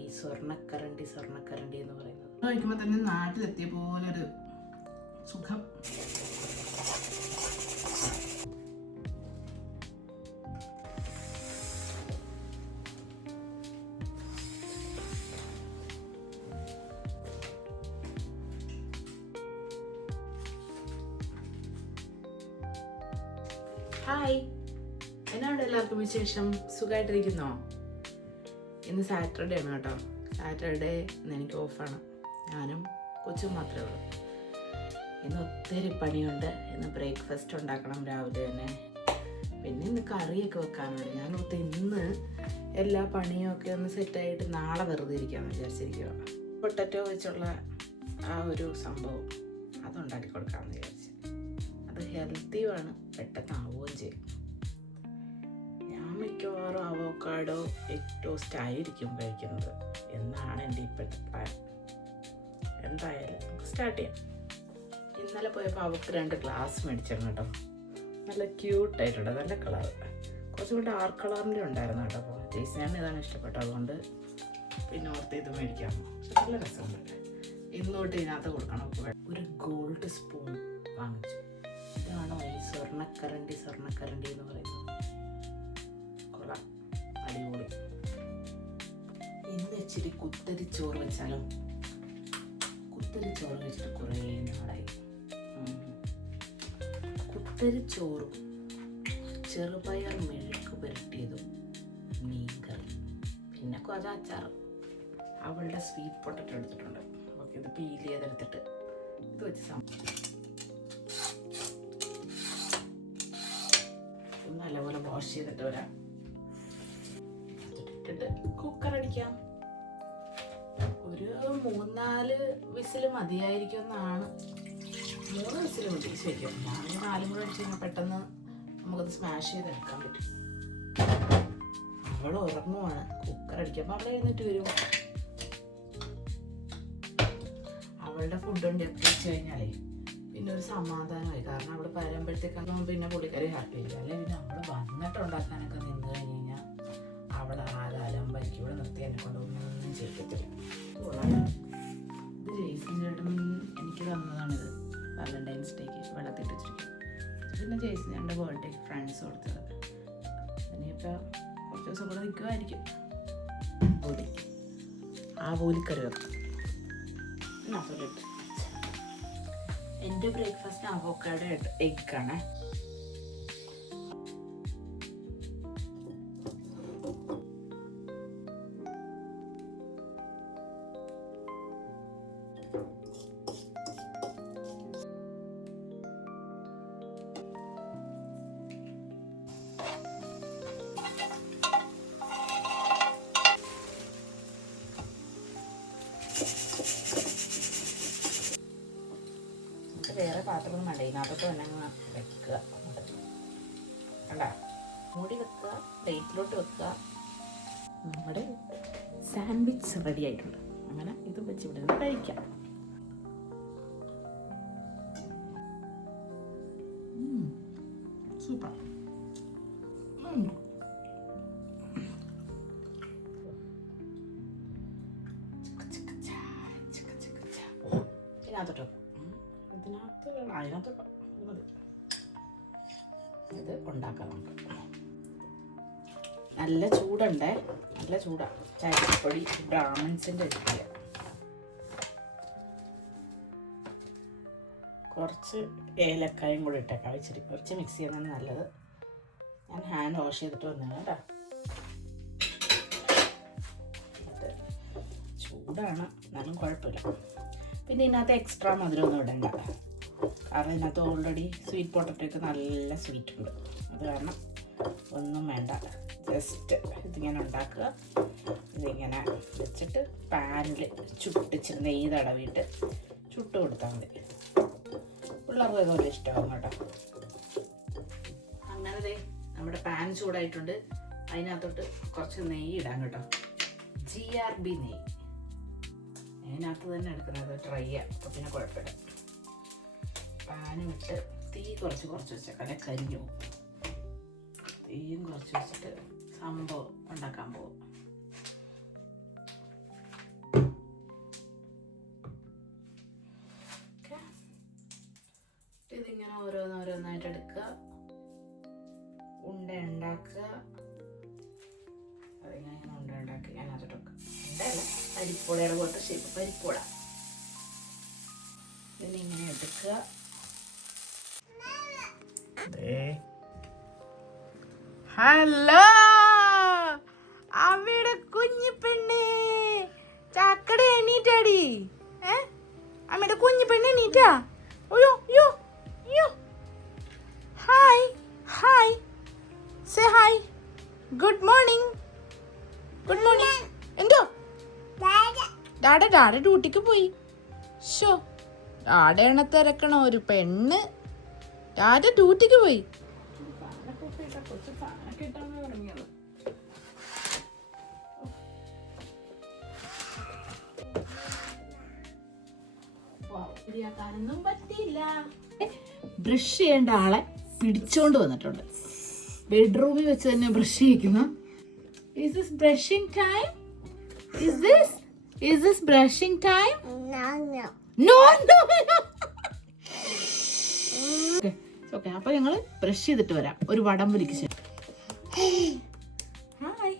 ഈ സ്വർണ്ണക്കരണ്ടി എന്ന് പറയുന്നത്? കഴിക്കുമ്പോൾ തന്നെ നാട്ടിലെത്തിയ പോലൊരു സുഖം. ഹായ്, എന്നാണ് എല്ലാവർക്കും വിശേഷം? സുഖമായിട്ടിരിക്കുന്നോ? ഇന്ന് സാറ്റർഡേ ആണ് കേട്ടോ. സാറ്റർഡേ ഇന്ന് എനിക്ക് ഓഫാണ്. ഞാനും കൊച്ചും മാത്രമേ ഉള്ളൂ. ഇന്ന് ഒത്തിരി പണിയുണ്ട്. ഇന്ന് ബ്രേക്ക്ഫാസ്റ്റ് ഉണ്ടാക്കണം രാവിലെ തന്നെ. പിന്നെ ഇന്ന് കറിയൊക്കെ വെക്കാനുണ്ട്. ഞാനോർത്ത് ഇന്ന് എല്ലാ പണിയൊക്കെ ഒന്ന് സെറ്റായിട്ട് നാളെ വെറുതെ ഇരിക്കാമെന്ന് വിചാരിച്ചിരിക്കുക. പൊട്ടറ്റോ വെച്ചുള്ള ആ ഒരു സംഭവം അതുണ്ടാക്കി കൊടുക്കാമെന്ന് വിചാരിച്ചു. അത് ഹെൽത്തിയുമാണ്, പെട്ടെന്ന് ആവുകയും ചെയ്യും. ഞാൻ മിക്കവാറും അവോക്കാഡോ എഗ് ടോസ്റ്റ് ആയിരിക്കും കഴിക്കുന്നത് എന്നാണ് എൻ്റെ ഇപ്പോഴത്തെ പ്ലാൻ. എന്തായാലും നമുക്ക് സ്റ്റാർട്ട് ചെയ്യാം. ഇന്നലെ പോയപ്പോൾ അവൾക്ക് 2 ഗ്ലാസ് മേടിച്ചിരുന്നു കേട്ടോ. നല്ല ക്യൂട്ടായിട്ടുണ്ട്, നല്ല കളർ. കുറച്ചുകൂടി ഡാർക്ക് കളറിൻ്റെ ഉണ്ടായിരുന്നു കേട്ടോ. അപ്പോൾ ജെയ്സിനാണ് ഇതാണ് ഇഷ്ടപ്പെട്ടത്, അതുകൊണ്ട് പിന്നെ ഓർത്ത് ഇത് മേടിക്കാം. പക്ഷെ നല്ല രസമുണ്ട്. ഇന്നോട്ട് ഇതിനകത്ത് കൊടുക്കണം. ഒരു ഗോൾഡ് സ്പൂൺ വാങ്ങിച്ചു. ഇതാണോ ഈ സ്വർണ്ണക്കരണ്ടി എന്ന് പറയുന്നത്? കൊള്ളാം, അടിപൊളി. ഇന്ന് ഇച്ചിരി കുത്തരിച്ചോറ് വെച്ചാലോ? കുത്തരിച്ചോറ് വെച്ചിട്ട് കുറേ നാളായി. കുത്തരിച്ചോറും ചെറുപയർ മെഴുക്ക് പുരട്ടിയതും മീൻകറി, പിന്നെ കുറച്ച് അച്ചാറും. അവളുടെ സ്വീറ്റ് പൊട്ടറ്റോ എടുത്തിട്ടുണ്ട്. ഓക്കെ, ഇത് പീൽ ചെയ്തെടുത്തിട്ട് ഇത് വെച്ച് നല്ലപോലെ വാഷ് ചെയ്തിട്ട് വരാം. ഇട്ടിട്ട് കുക്കർ അടിക്കാം. ഒരു 3-4 വിസിൽ മതിയായിരിക്കും എന്നാണ്. 3 വിസിൽ മതി ശരിക്കും. ഞാൻ 4 കൂടെ അടിച്ച് കഴിഞ്ഞാൽ പെട്ടെന്ന് നമുക്കത് സ്മാഷ് ചെയ്തെടുക്കാൻ പറ്റും. അവൾ ഉറങ്ങുവാണ്. കുക്കർ അടിക്കുമ്പോൾ അവൾ എഴുന്നേറ്റ് വരും. അവളുടെ ഫുഡ് ഉണ്ടാക്കി വെച്ച് കഴിഞ്ഞാലേ പിന്നെ ഒരു സമാധാനമായി. കാരണം അവിടെ വരുമ്പോഴത്തേക്കൊന്നും പിന്നെ പുള്ളിക്കാരി ഹാപ്പി ആയില്ല. അല്ലെങ്കിൽ പിന്നെ അവിടെ വന്നിട്ട് ഉണ്ടാക്കാനൊക്കെ നിന്ന് കഴിഞ്ഞ് കഴിഞ്ഞാൽ അവിടെ ആകാലമ്പായിരിക്കും. ഇവിടെ നിർത്തി എന്നെ കൊണ്ടൊന്നും ചെയ്യത്തില്ല. ഇത് ജെയ്സൺ ചേട്ടൻ എനിക്ക് തന്നതാണിത്. വാലന്റൈൻസ് ഡേക്ക് വെള്ളത്തിട്ട് വെച്ചിരിക്കും. പിന്നെ ജെയ്സൺ ചേട്ടൻ്റെ ബർത്ത്ഡേക്ക് ഫ്രണ്ട്സ് കൊടുത്തത്. ഇനിയിപ്പോൾ കുറച്ച് ദിവസം കൂടെ നിൽക്കുമായിരിക്കും. ആവോലിക്കറി വെക്കാം. എൻ്റെ ബ്രേക്ക്ഫാസ്റ്റ് അവോക്കാഡോ എഗ്ഗാണ്. വേറെ പാത്രമൊന്നും വേണ്ട, ഇതിനകത്തൊക്കെ തന്നെ അങ്ങ് വെക്കുക. കണ്ട, മൂടി വെക്കുക, പ്ലേറ്റിലോട്ട് വെക്കുക. നമ്മുടെ സാൻഡ്വിച്ച് റെഡി ആയിട്ടുണ്ട്. അങ്ങനെ ഇത് വെച്ച് ഇവിടെ നിന്ന് കഴിക്കാം. സൂപ്പർ. ഇതിനകത്തോട്ട് അതിനകത്ത് ഇത് ഉണ്ടാക്കാം നമുക്ക്. നല്ല ചൂടുണ്ടേ, നല്ല ചൂടാണ്. ചായപ്പൊടി ബ്രാഹ്മിൻസിൻ്റെ ഇട്ടില്ല. കുറച്ച് ഏലക്കായും കൂടി ഇട്ടേക്കാം. ഇച്ചിരി കുറച്ച് മിക്സ് ചെയ്യുന്നതാണ് നല്ലത്. ഞാൻ ഹാൻഡ് വാഷ് ചെയ്തിട്ട് വന്നതാണ് കേട്ടോ. ഇത് ചൂടാണ്, എന്നാലും കുഴപ്പമില്ല. പിന്നെ ഇതിനകത്ത് എക്സ്ട്രാ മധുരമൊന്നും ഇടണ്ട. കാരണം ഇതിനകത്ത് ഓൾറെഡി സ്വീറ്റ് പൊട്ടറ്റോയ്ക്ക് നല്ല സ്വീറ്റ് ഉണ്ട്. അത് കാരണം ഒന്നും വേണ്ട. ജസ്റ്റ് ഇതിങ്ങനെ ഉണ്ടാക്കുക. ഇതിങ്ങനെ വെച്ചിട്ട് പാനിൽ ചുട്ടിച്ച് നെയ്യ് തടവിയിട്ട് ചുട്ട് കൊടുത്താൽ മതി. പിള്ളേർക്ക് അതുപോലെ ഇഷ്ടമാകും കേട്ടോ. അങ്ങനെ നമ്മുടെ പാൻ ചൂടായിട്ടുണ്ട്. അതിനകത്തോട്ട് കുറച്ച് നെയ്യ് ഇടാം കേട്ടോ. GRB നെയ്യ്. അതിനകത്ത് തന്നെ എടുക്കുന്നത് ഡ്രൈ ആണ്, അപ്പോൾ പിന്നെ കുഴപ്പമില്ല. പാനും ഇട്ട് തീ കുറച്ച് വെച്ചേക്കാം, അല്ലെങ്കിൽ കരിഞ്ഞു പോകും. തീയും കുറച്ച് വെച്ചിട്ട് സംഭവം ഉണ്ടാക്കാൻ പോകും. വെക്ക്, ഞാൻ അതിട്ട് വെക്കാം. ഉണ്ടല്ല പരിപ്പോളയുടെ പോലത്തെ ഷേപ്പ്, പരിപ്പോള. പിന്നെ ഇങ്ങനെ എടുക്കുക. ഹലോ അവിടെ കുഞ്ഞു പെണ്ണേ, ചാക്കട എണീറ്റാടി. അമ്മയുടെ കുഞ്ഞു പെണ്ണ് എണീറ്റാ. അയ്യോ അയ്യോ അയ്യോ. Hi hi, say hi. Good morning. Good morning. എന്തോ ഡാഡ ഡ്യൂട്ടിക്ക് പോയി. ഷോ, ഡാഡയാണ് തിരക്കണ ഒരു പെണ്ണ്. ഡാഡ ഡ്യൂട്ടിക്ക് പോയി. പറ്റിയില്ല. ബ്രഷ് ചെയ്യേണ്ട ആളെ പിടിച്ചോണ്ട് വന്നിട്ടുണ്ട്. ബെഡ്റൂമിൽ വെച്ച് തന്നെ ബ്രഷ് ചെയ്യിക്കുന്നു. Is this brushing time? Is this brushing time? No. Okay, അപ്പൊ ഞങ്ങള് ബ്രഷ് ചെയ്തിട്ട് വരാം. ഒരു വടം വലിക്ക് ശേഷം. ഹായ്,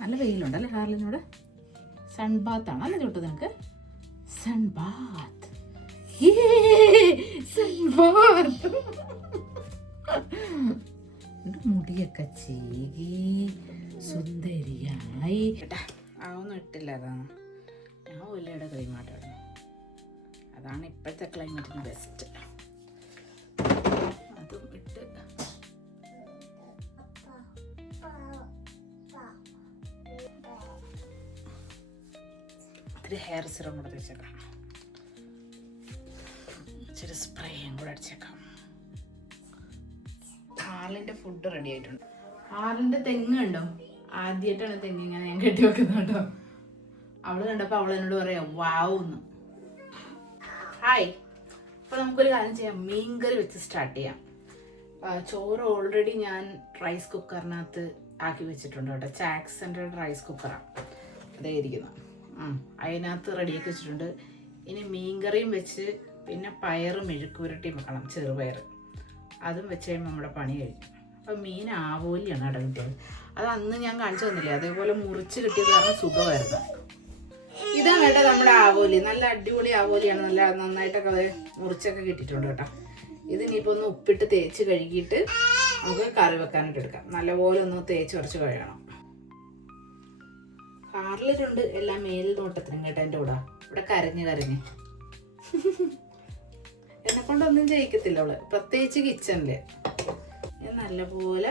നല്ല വെയിലുണ്ടല്ലേ ഹാർലിനോട്. സൺബാത്ത് ആണ് അല്ലേ ചോട്ടത് നിനക്ക്? സൺബാത്ത്. മുടിയൊക്കെ ചീകി സുന്ദരിയായി. അതൊന്നും ഇട്ടില്ല, അതാണ് ഞാൻ ഒല്ലയുടെ ക്ലൈമാറ്റാണ്. അതാണ് ഇപ്പോഴത്തെ ക്ലൈമറ്റിന് ബെസ്റ്റ്. അതും ഇട്ട് ഇത്തിരി ഹെയർ സിറം കൂടെ തേച്ചേക്കാം. ഇച്ചിരി സ്പ്രേയും കൂടെ അടിച്ചേക്കാം. ഹാർലിൻ്റെ ഫുഡ് റെഡി ആയിട്ടുണ്ട്. ഹാർലിൻ്റെ തെങ്ങ് ഉണ്ടോ? ആദ്യമായിട്ടാണ് തെങ്ങ് ഇങ്ങനെ ഞാൻ കെട്ടി വെക്കുന്നത് കേട്ടോ. അവള് കണ്ടപ്പോൾ അവൾ എന്നോട് പറയാം വാവൂന്ന്. ഹായ്, അപ്പോൾ നമുക്കൊരു കാര്യം ചെയ്യാം. മീൻകറി വെച്ച് സ്റ്റാർട്ട് ചെയ്യാം. ചോറ് ഓൾറെഡി ഞാൻ റൈസ് കുക്കറിനകത്ത് ആക്കി വെച്ചിട്ടുണ്ട് കേട്ടോ. ചാക്സൻ്റെ റൈസ് കുക്കറാണ് അതേ ഇരിക്കുന്നത്. അതിനകത്ത് റെഡിയാക്കി വെച്ചിട്ടുണ്ട്. ഇനി മീൻകറിയും വെച്ച് പിന്നെ പയറും മെഴുക്കുപുരട്ടിയും വെക്കണം, ചെറുപയർ. അതും വെച്ച് കഴിയുമ്പോൾ നമ്മുടെ പണി കഴിഞ്ഞു. അപ്പം മീൻ ആവോലിയാണ് കേട്ടോ കിട്ടിയത്. അത് അന്ന് ഞാൻ കാണിച്ചു തന്നില്ലേ, അതേപോലെ മുറിച്ച് കിട്ടിയത് കാരണം സുഖമായിരുന്നു. ഇതാണ് കേട്ടോ നമ്മുടെ ആവോലി. നല്ല അടിപൊളി ആവോലിയാണ്. നല്ല നന്നായിട്ടൊക്കെ അത് മുറിച്ചൊക്കെ കിട്ടിയിട്ടുണ്ട് കേട്ടോ. ഇതിനിപ്പോൾ ഒന്ന് ഉപ്പിട്ട് തേച്ച് കഴുകിയിട്ട് നമുക്ക് കറി വെക്കാനായിട്ട് എടുക്കാം. നല്ലപോലെ ഒന്ന് തേച്ച് കുറച്ച് കഴുകണം. കാറിലിട്ടുണ്ട് എല്ലാം മേലിൽ നോട്ടത്തിനും കേട്ടോ. എൻ്റെ കൂടെ ഇവിടെ കരഞ്ഞ് എന്നെ കൊണ്ടൊന്നും ചെയ്യിക്കത്തില്ല അവള്, പ്രത്യേകിച്ച് കിച്ചണില്. ഞാൻ നല്ലപോലെ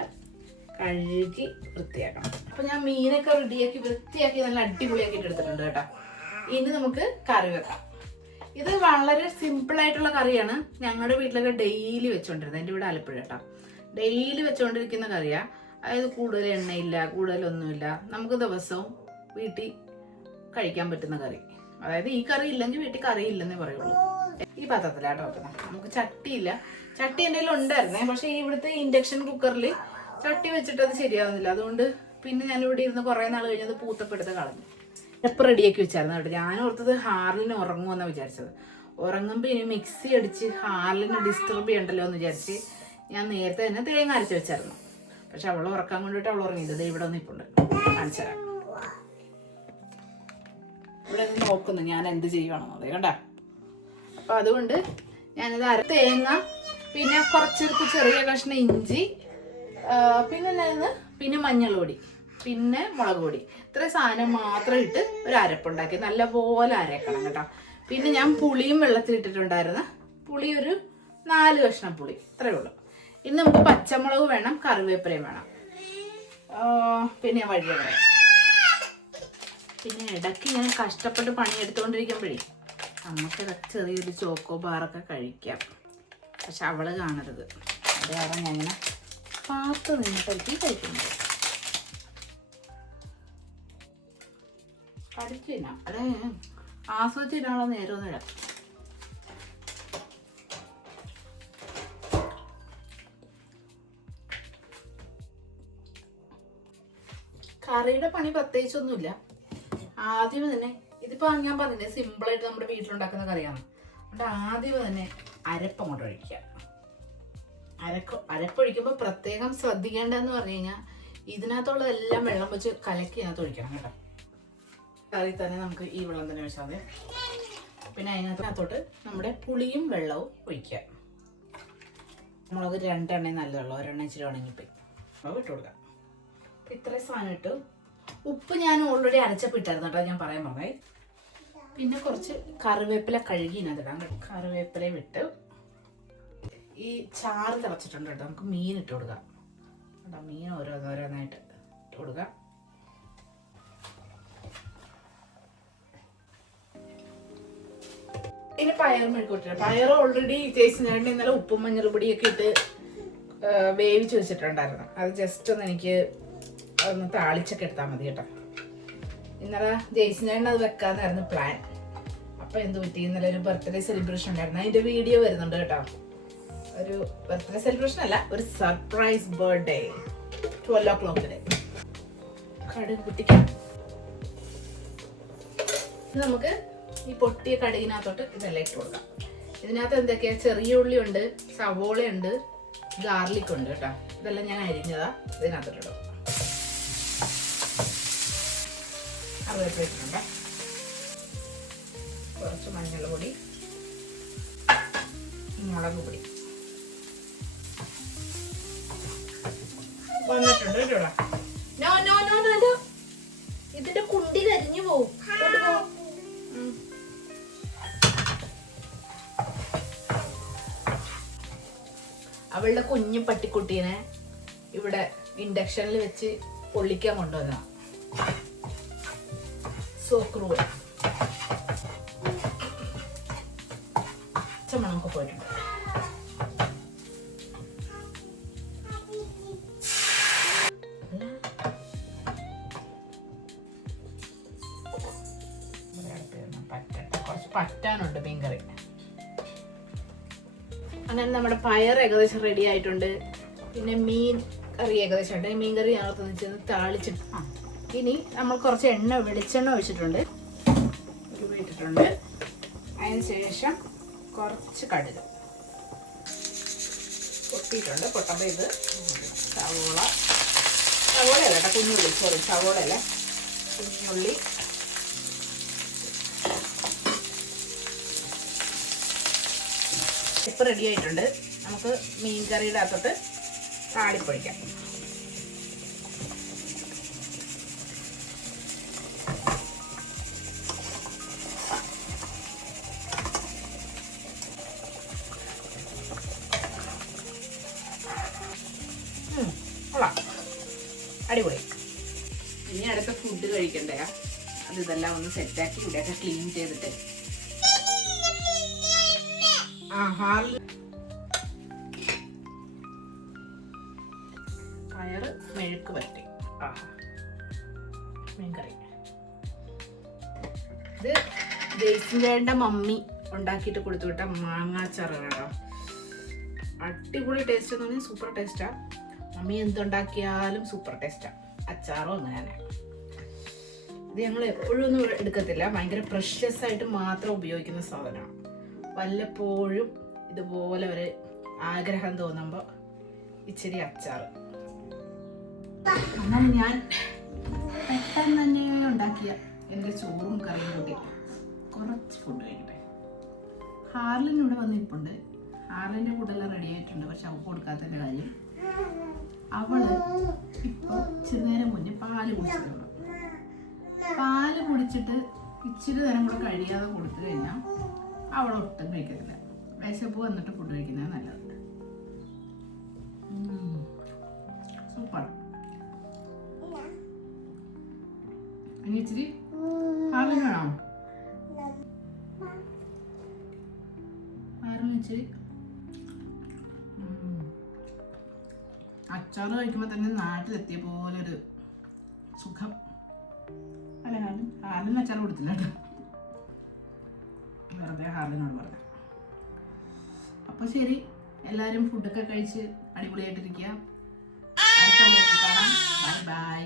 കഴുകി വൃത്തിയാക്കണം. അപ്പൊ ഞാൻ മീനൊക്കെ റെഡിയാക്കി വൃത്തിയാക്കി നല്ല അടിപൊളിയാക്കിയിട്ട് എടുത്തിട്ടുണ്ട് കേട്ടോ. ഇനി നമുക്ക് കറി വെക്കാം. ഇത് വളരെ സിമ്പിൾ ആയിട്ടുള്ള കറിയാണ്. ഞങ്ങളുടെ വീട്ടിലൊക്കെ ഡെയിലി വെച്ചോണ്ടിരുന്നത്. എൻ്റെ ഇവിടെ ആലപ്പുഴ കേട്ടോ. ഡെയിലി വെച്ചോണ്ടിരിക്കുന്ന കറിയാ. അതായത് കൂടുതൽ എണ്ണയില്ല, കൂടുതലൊന്നുമില്ല. നമുക്ക് ദിവസവും വീട്ടിൽ കഴിക്കാൻ പറ്റുന്ന കറി. അതായത് ഈ കറി ഇല്ലെങ്കിൽ വീട്ടിൽ കറി ഇല്ലെന്നേ പറയുള്ളൂ. ഈ പാത്രത്തിലാട്ടോ വെക്കുന്നത്. നമുക്ക് ചട്ടിയില്ല. ചട്ടി എൻ്റെ കയ്യിൽ ഉണ്ടായിരുന്നേ, പക്ഷേ ഇവിടുത്തെ ഇൻഡക്ഷൻ കുക്കറിൽ ചട്ടി വെച്ചിട്ട് അത് ശരിയാവുന്നില്ല. അതുകൊണ്ട് പിന്നെ ഞാനിവിടെ ഇരുന്ന് കുറേ നാൾ കഴിഞ്ഞത് പൂത്തപ്പെടുത്ത് കളഞ്ഞു. എപ്പോൾ റെഡിയാക്കി വെച്ചായിരുന്നു കേട്ടോ. ഞാൻ ഓർത്തത് ഹാർലിന് ഉറങ്ങുമെന്നാണ് വിചാരിച്ചത്. ഉറങ്ങുമ്പോൾ ഇനി മിക്സി അടിച്ച് ഹാർലിന് ഡിസ്റ്റർബ് ചെയ്യണ്ടല്ലോ എന്ന് വിചാരിച്ച് ഞാൻ നേരത്തെ തന്നെ തേങ്ങ അരച്ച് വെച്ചായിരുന്നു. പക്ഷെ അവൾ ഉറക്കാൻ കൊണ്ടിട്ട് അവൾ ഉറങ്ങിയത് ഇവിടെ ഒന്നും ഇപ്പുണ്ട്, കാണിച്ചു തരാം. ഇവിടെ നോക്കുന്നു ഞാൻ എന്ത് ചെയ്യണം അതെ കണ്ട. അപ്പം അതുകൊണ്ട് ഞാനിത് തേങ്ങ, പിന്നെ കുറച്ച് ചെറിയ കഷ്ണം ഇഞ്ചി, പിന്നെ മഞ്ഞൾ പൊടി, പിന്നെ മുളക് പൊടി, ഇത്രയും സാധനം മാത്രം ഇട്ട് ഒരു അരപ്പുണ്ടാക്കി നല്ലപോലെ അരക്കണം കേട്ടോ. പിന്നെ ഞാൻ പുളിയും വെള്ളത്തിലിട്ടിട്ടുണ്ടായിരുന്നു. പുളി ഒരു 4 കഷ്ണം പുളി, ഇത്രയേ ഉള്ളൂ. ഇനി നമുക്ക് പച്ചമുളക് വേണം, കറിവേപ്പിലയും വേണം, പിന്നെ വഴിയ പറയാം. പിന്നെ ഇടയ്ക്ക് ഞാൻ കഷ്ടപ്പെട്ട് പണിയെടുത്തുകൊണ്ടിരിക്കുമ്പോഴേ നമുക്ക് ചെറിയൊരു ചോക്കോ ബാറൊക്കെ കഴിക്കാം. പക്ഷെ അവള് കാണരുത്, അത് കാരണം ഞാൻ ഇങ്ങനെ പാത്ത് നിന്നിട്ടായിരിക്കും കഴിക്കുന്നത്. പഠിക്കില്ല, അതെ ആസ്വദിച്ചിട്ടാണോ നേരമൊന്നുമില്ല. കറിയുടെ പണി പ്രത്യേകിച്ചൊന്നുമില്ല. ആദ്യമേ തന്നെ ഇതിപ്പോൾ ഞാൻ പറഞ്ഞില്ലേ സിമ്പിളായിട്ട് നമ്മുടെ വീട്ടിലുണ്ടാക്കുന്ന കറിയാണ്. അതുകൊണ്ട് ആദ്യമേ തന്നെ അരപ്പങ്ങോട്ട് ഒഴിക്കുക. അരപ്പൊഴിക്കുമ്പോൾ പ്രത്യേകം ശ്രദ്ധിക്കേണ്ടതെന്ന് പറഞ്ഞു കഴിഞ്ഞാൽ ഇതിനകത്തുള്ളതെല്ലാം വെള്ളം വെച്ച് കലക്കി അതിനകത്ത് ഒഴിക്കണം കേട്ടോ. അതിൽ തന്നെ നമുക്ക് ഈ വെള്ളം തന്നെ ഒഴിച്ചാൽ മതി. പിന്നെ അതിനകത്തോട്ട് നമ്മുടെ പുളിയും വെള്ളവും ഒഴിക്കുക. മുളക് 2 എണ്ണയും നല്ലതുള്ളൂ, 1 എണ്ണ ഇച്ചിരി ഉണങ്ങിപ്പോയി. അപ്പോൾ ഇട്ട് കൊടുക്കാം. ഇത്രയും സാധനം ഇട്ടു. ഉപ്പ് ഞാൻ ഓൾറെഡി അരച്ചപ്പോൾ ഇട്ടായിരുന്നു കേട്ടോ, ഞാൻ പറയാൻ പറഞ്ഞേ. പിന്നെ കുറച്ച് കറിവേപ്പില കഴുകി ഇതിനകത്തിടാം. കറിവേപ്പില വിട്ട് ഈ ചാറ് തിളച്ചിട്ടുണ്ട് കേട്ടോ, നമുക്ക് മീൻ ഇട്ട് കൊടുക്കാം കേട്ടോ. മീൻ ഓരോന്നായിട്ട് ഇട്ട് കൊടുക്കാം. ഇനി പയർ മെഴുക്കൂട്ടില്ല. പയർ ഓൾറെഡി ചേച്ചിനായിട്ട് ഇന്നലെ ഉപ്പും മഞ്ഞൾപ്പൊടിയൊക്കെ ഇട്ട് വേവിച്ച് വെച്ചിട്ടുണ്ടായിരുന്നു. അത് ജസ്റ്റ് ഒന്ന് എനിക്ക് അതൊന്ന് താളിച്ചൊക്കെ എടുത്താൽ മതി കേട്ടോ. ഇന്നലെ ജെയ്സിനായിട്ട് അത് വെക്കാന്നായിരുന്നു പ്ലാൻ. അപ്പം എന്ത് പറ്റി, ഇന്നലെ ഒരു ബർത്ത്ഡേ സെലിബ്രേഷൻ ഉണ്ടായിരുന്നു, അതിൻ്റെ വീഡിയോ വരുന്നുണ്ട് കേട്ടോ. ഒരു ബർത്ത്ഡേ സെലിബ്രേഷൻ അല്ല, ഒരു സർപ്രൈസ് ബർത്ത്ഡേ 12 o'clock കടുക് പൊട്ടിക്കാം. നമുക്ക് ഈ പൊട്ടിയ കടുകിനകത്തോട്ട് ഇതെല്ലാം ഇട്ട് കൊടുക്കാം. ഇതിനകത്ത് എന്തൊക്കെയാ, ചെറിയ ഉള്ളി ഉണ്ട്, സവോളയുണ്ട്, ഗാർലിക് ഉണ്ട് കേട്ടോ. ഇതെല്ലാം ഞാൻ അരിഞ്ഞതാ ഇതിനകത്തോട്ടിടും. കറിവേപ്പില ഇട്ടിട്ടുണ്ട്, കുറച്ച് മഞ്ഞൾപ്പൊടി, മുളക് പൊടി വന്നിട്ടുണ്ട് കേട്ടോ. നോ നോ നോ നോ, ഇതിന്റെ കുണ്ടി കരിഞ്ഞു പോവും. അവളുടെ കുഞ്ഞു പട്ടിക്കുട്ടീനെ ഇവിടെ ഇൻഡക്ഷനിൽ വെച്ച് പൊള്ളിക്കാൻ കൊണ്ടുവന്ന സോ ക്രൂവൽ. മണമൊക്കെ പോയിട്ടുണ്ട്. കുറച്ച് പറ്റാനുണ്ട് മീൻകറി. അങ്ങനെ നമ്മുടെ പയർ ഏകദേശം റെഡി ആയിട്ടുണ്ട്. പിന്നെ മീൻ കറി ഏകദേശം ഉണ്ട്. മീൻ കറി ഞങ്ങൾ തന്നിച്ചത് താളിച്ചിട്ട് ഇനി നമ്മൾ കുറച്ച് വെളിച്ചെണ്ണ ഒഴിച്ചിട്ടുണ്ട്, ഇട്ടിട്ടുണ്ട്. അതിന് ശേഷം കുറച്ച് കടുക് പൊട്ടിയിട്ടുണ്ട്. പൊട്ടുമ്പോൾ ഇത് സവോളയല്ല കേട്ടോ, കുഞ്ഞുള്ളി, സോറി സവോളയല്ല, കുഞ്ഞുള്ളി, ഇപ്പം റെഡി ആയിട്ടുണ്ട്. നമുക്ക് മീൻ കറിയുടെ അകത്തോട്ട് താളിപ്പൊഴിക്കാം. അടിപൊളി. ഇനി അടുത്ത ഫുഡ് കഴിക്കണ്ടേ, അത് ഇതെല്ലാം ഒന്ന് സെറ്റാക്കി ഇവിടെയൊക്കെ ക്ലീൻ ചെയ്തിട്ട് പയറ് മെഴുക്ക് പറ്റി മീൻകറി. ഇത് ജെയ്സിൻ്റെ മമ്മി ഉണ്ടാക്കിയിട്ട് കൊടുത്തു വിട്ട മാങ്ങാച്ചാറാണ് കേട്ടോ. അടിപൊളി ടേസ്റ്റ് എന്ന് പറഞ്ഞാൽ സൂപ്പർ ടേസ്റ്റാ. മമ്മി എന്തുണ്ടാക്കിയാലും സൂപ്പർ ടേസ്റ്റാ. അച്ചാറും അങ്ങനെ. ഇത് ഞങ്ങൾ എപ്പോഴും ഒന്നും എടുക്കത്തില്ല, ഭയങ്കര പ്രഷ്യസ് ആയിട്ട് മാത്രം ഉപയോഗിക്കുന്ന സാധനമാണ്. വല്ലപ്പോഴും ഇതുപോലെ ഒരു ആഗ്രഹം തോന്നുമ്പോൾ ഇച്ചിരി അച്ചാർ. എന്നാൽ ഞാൻ പെട്ടെന്ന് തന്നെ ഉണ്ടാക്കിയ എൻ്റെ ചോറും കറിയും കൂട്ടി കുറച്ച് ഫുഡ് കഴിക്കട്ടെ. ഹാർലിൻ ഇവിടെ വന്നിരിപ്പുണ്ട്. ഹാർലിൻ്റെ ഫുഡെല്ലാം റെഡി ആയിട്ടുണ്ട്. പക്ഷെ അവൾക്ക് കൊടുക്കാത്തതിൻ്റെ കാര്യം, അവള് ഇപ്പോൾ ഇച്ചിരി നേരം മുന്നേ പാല് കുടിച്ചിട്ടുള്ളൂ. പാല് കുടിച്ചിട്ട് ഇച്ചിരി നേരം കൂടെ കഴിയാതെ കൊടുത്തു കഴിഞ്ഞാൽ അവളൊട്ടും കഴിക്കത്തില്ല. വിശപ്പ് വന്നിട്ട് ഫുഡ് കഴിക്കുന്നത് നല്ലത്. സൂപ്പർ. ഇനി ഇച്ചിരി ഹാർലിൻ വേണോ? ഹാർലിൻ ഇച്ചിരി അച്ചാറ് കഴിക്കുമ്പോൾ തന്നെ നാട്ടിലെത്തിയ പോലൊരു സുഖം അല്ല. ഹാർലിന് അച്ചാർ കൊടുത്തില്ല കേട്ടോ, വെറുതെ ഹാർലിനോട് പറഞ്ഞു. അപ്പോൾ ശരി, എല്ലാവരും ഫുഡൊക്കെ കഴിച്ച് അടിപൊളിയായിട്ടിരിക്കുക. അടുത്ത വീഡിയോയിൽ കാണാം. Bye bye.